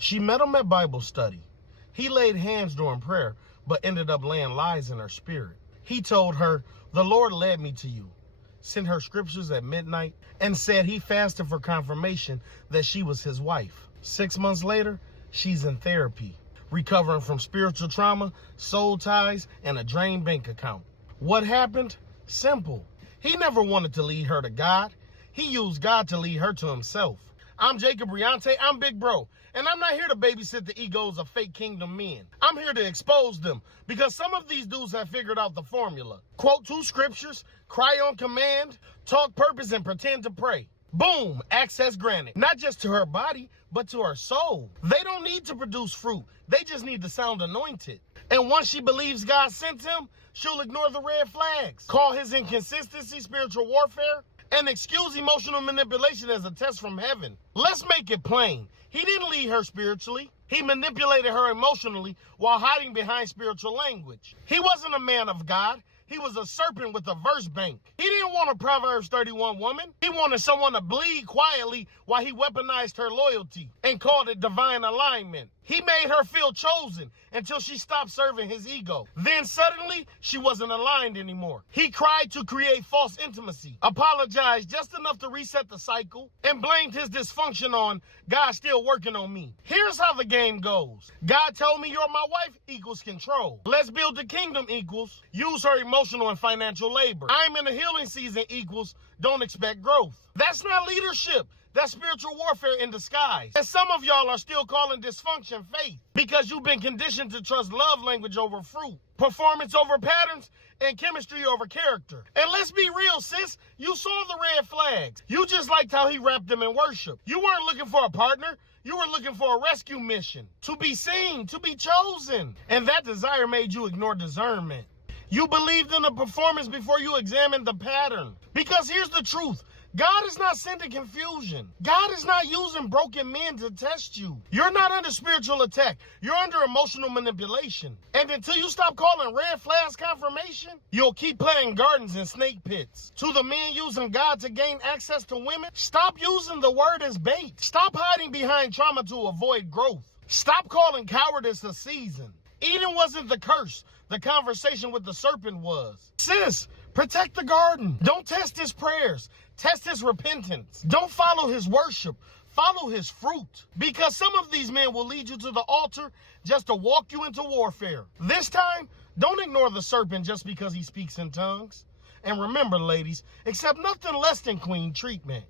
She met him at Bible study. He laid hands during prayer, but ended up laying lies in her spirit. He told her, "The Lord led me to you," sent her scriptures at midnight, and said he fasted for confirmation that she was his wife. 6 months later, she's in therapy, recovering from spiritual trauma, soul ties, and a drained bank account. What happened? Simple. He never wanted to lead her to God. He used God to lead her to himself. I'm Jacob Riante, I'm Big Bro, and I'm not here to babysit the egos of fake kingdom men. I'm here to expose them, because some of these dudes have figured out the formula. Quote 2 scriptures, cry on command, talk purpose, and pretend to pray. Boom, access granted. Not just to her body, but to her soul. They don't need to produce fruit. They just need to sound anointed. And once she believes God sent him, she'll ignore the red flags, call his inconsistency spiritual warfare, and excuse emotional manipulation as a test from heaven. Let's make it plain. He didn't lead her spiritually. He manipulated her emotionally while hiding behind spiritual language. He wasn't a man of God. He was a serpent with a verse bank. He didn't want a Proverbs 31 woman. He wanted someone to bleed quietly while he weaponized her loyalty and called it divine alignment. He made her feel chosen until she stopped serving his ego. Then suddenly, she wasn't aligned anymore. He cried to create false intimacy, apologized just enough to reset the cycle, and blamed his dysfunction on God still working on me. Here's how the game goes. God told me you're my wife equals control. Let's build the kingdom equals use her emotional and financial labor. I'm in a healing season equals don't expect growth. That's not leadership. That's spiritual warfare in disguise. And some of y'all are still calling dysfunction faith because you've been conditioned to trust love language over fruit, performance over patterns, and chemistry over character. And let's be real, sis. You saw the red flags. You just liked how he wrapped them in worship. You weren't looking for a partner. You were looking for a rescue mission, to be seen, to be chosen. And that desire made you ignore discernment. You believed in the performance before you examined the pattern. Because here's the truth. God is not sending confusion. God is not using broken men to test you. You're not under spiritual attack. You're under emotional manipulation. And until you stop calling red flags confirmation, you'll keep playing gardens and snake pits. To the men using God to gain access to women, stop using the word as bait. Stop hiding behind trauma to avoid growth. Stop calling cowardice a season. Eden wasn't the curse. The conversation with the serpent was. Sis, protect the garden. Don't test his prayers. Test his repentance. Don't follow his worship. Follow his fruit. Because some of these men will lead you to the altar just to walk you into warfare. This time, don't ignore the serpent just because he speaks in tongues. And remember, ladies, accept nothing less than queen treatment.